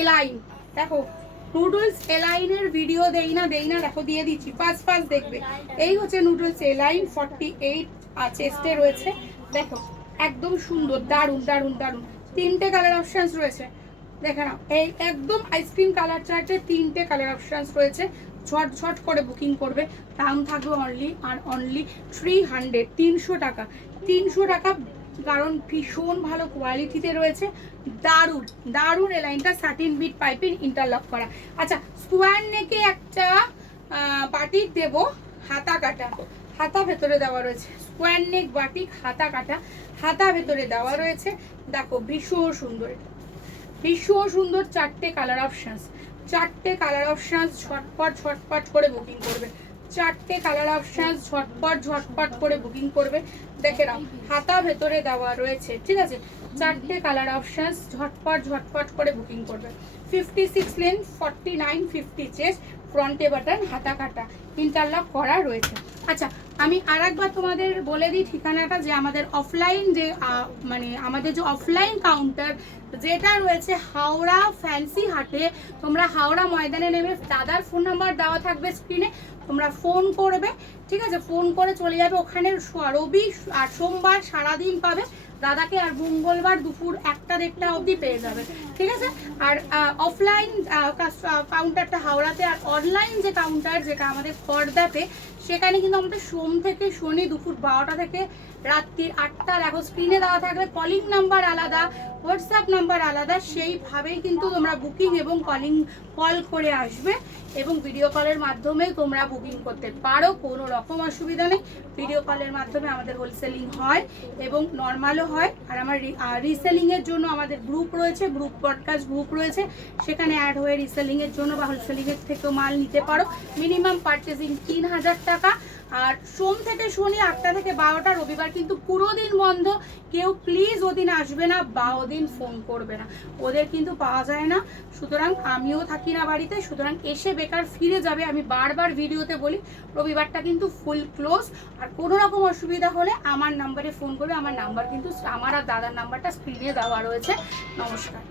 Align, দেখো noodles এলাইনের video দেই না দেখো দিয়ে দিচ্ছি, ফার্স্ট দেখবে। এই হচ্ছে নুডলস এলাইন, 48 চেস্টে রয়েছে, দেখো একদম সুন্দর, দারুণ দারুণ দারুণ। 3টে কালার অপশানস রয়েছে, দেখে নাও। এই একদম আইসক্রিম কালার চার্টে 3টে কালার অপশানস রয়েছে। ঝট করে বুকিং করবে। দাম থাকবে অনলি আর অনলি 300 টাকা। 300 টাকা, কারণ ভীষণ ভালো কোয়ালিটিতে রয়েছে। দারুণ দারুণ এই লাইনটা, সাটিন বিট পাইপিং ইন্টারলক করা। আচ্ছা, স্কোয়ার নেকে একটা বাটিক দেব, হাতা কাটা, হাতা ভেতরে দেওয়া রয়েছে। স্কোয়ার নেক বাটিক হাতা কাটা, হাতা ভেতরে দেওয়া রয়েছে। দেখো ভীষণ সুন্দর, ভীষণ সুন্দর। 4টে কালার অপশানস, 4টে কালার অপশানস। ঝটপট করে বুকিং করবে। 4টে কালার অপশানস, ঝটপট করে বুকিং করবে। দেখে নাও, হাতা ভেতরে দেওয়া রয়েছে, ঠিক আছে। 4টে কালার অপশানস, ঝটপট করে বুকিং করবে। 56 লেন, 49, 50 চেস্ট, ফ্রন্টে বাটন, হাতা কাটা, ইন্টারলক করা রয়েছে। আচ্ছা, আমি আর একবার তোমাদের বলে দিই ঠিকানাটা, যে আমাদের অফলাইন যে মানে আমাদের যে অফলাইন কাউন্টার যেটা রয়েছে হাওড়া ফ্যান্সি হাটে। তোমরা হাওড়া ময়দানে নেমে দাদার ফোন নাম্বার দেওয়া থাকবে স্ক্রিনে, তোমরা ফোন করবে, ঠিক আছে। ফোন করে চলে যাবে ওখানে। রবি আর সোমবার সারাদিন পাবে দাদাকে, আর মঙ্গলবার দুপুর 1টা-1:30 অবধি পেয়ে যাবে, ঠিক আছে। আর অফলাইন কাউন্টারটা হাওড়াতে, আর অনলাইন যে কাউন্টার যেটা আমাদের খড়দাতে, সেখানে কিন্তু আমাদের সোম থেকে শনি দুপুর 12টা থেকে রাত্রির 8টা। দেখো স্ক্রিনে দেওয়া থাকবে, কলিং নাম্বার আলাদা, হোয়াটসঅ্যাপ নাম্বার আলাদা, সেইভাবেই কিন্তু তোমরা বুকিং এবং কল করে আসবে, এবং ভিডিও কলের মাধ্যমে তোমরা বুকিং করতে পারো, কোনো রকম অসুবিধা নেই। ভিডিও কলের মাধ্যমে আমাদের হোলসেলিং হয় এবং নর্মালও হয়। আর আমার রিসেলিংয়ের জন্য আমাদের গ্রুপ রয়েছে, গ্রুপ পডকাস্ট গ্রুপ রয়েছে, সেখানে অ্যাড হয়ে রিসেলিংয়ের জন্য বা হোলসেলিংয়ের থেকেও মাল নিতে পারো। মিনিমাম পারচেজিং 3000 টাকা। আর সোম থেকে শনি 8টা থেকে 12টা, রবিবার কিন্তু পুরো দিন বন্ধ। কেউ প্লিজ ওদিন আসবে না বা ওদিন ফোন করবে না, ওদের কিন্তু পাওয়া যায় না। সুতরাং আমিও থাকি না বাড়িতে, সুতরাং এসে বেকার ফিরে যাবে। আমি বারবার ভিডিওতে বলি, রবিবারটা কিন্তু ফুল ক্লোজ। আর কোনো রকম অসুবিধা হলে আমার নাম্বারে ফোন করবে। আমার নাম্বার কিন্তু, আমার আর দাদার নাম্বারটা স্ক্রিনে দেওয়া রয়েছে। নমস্কার।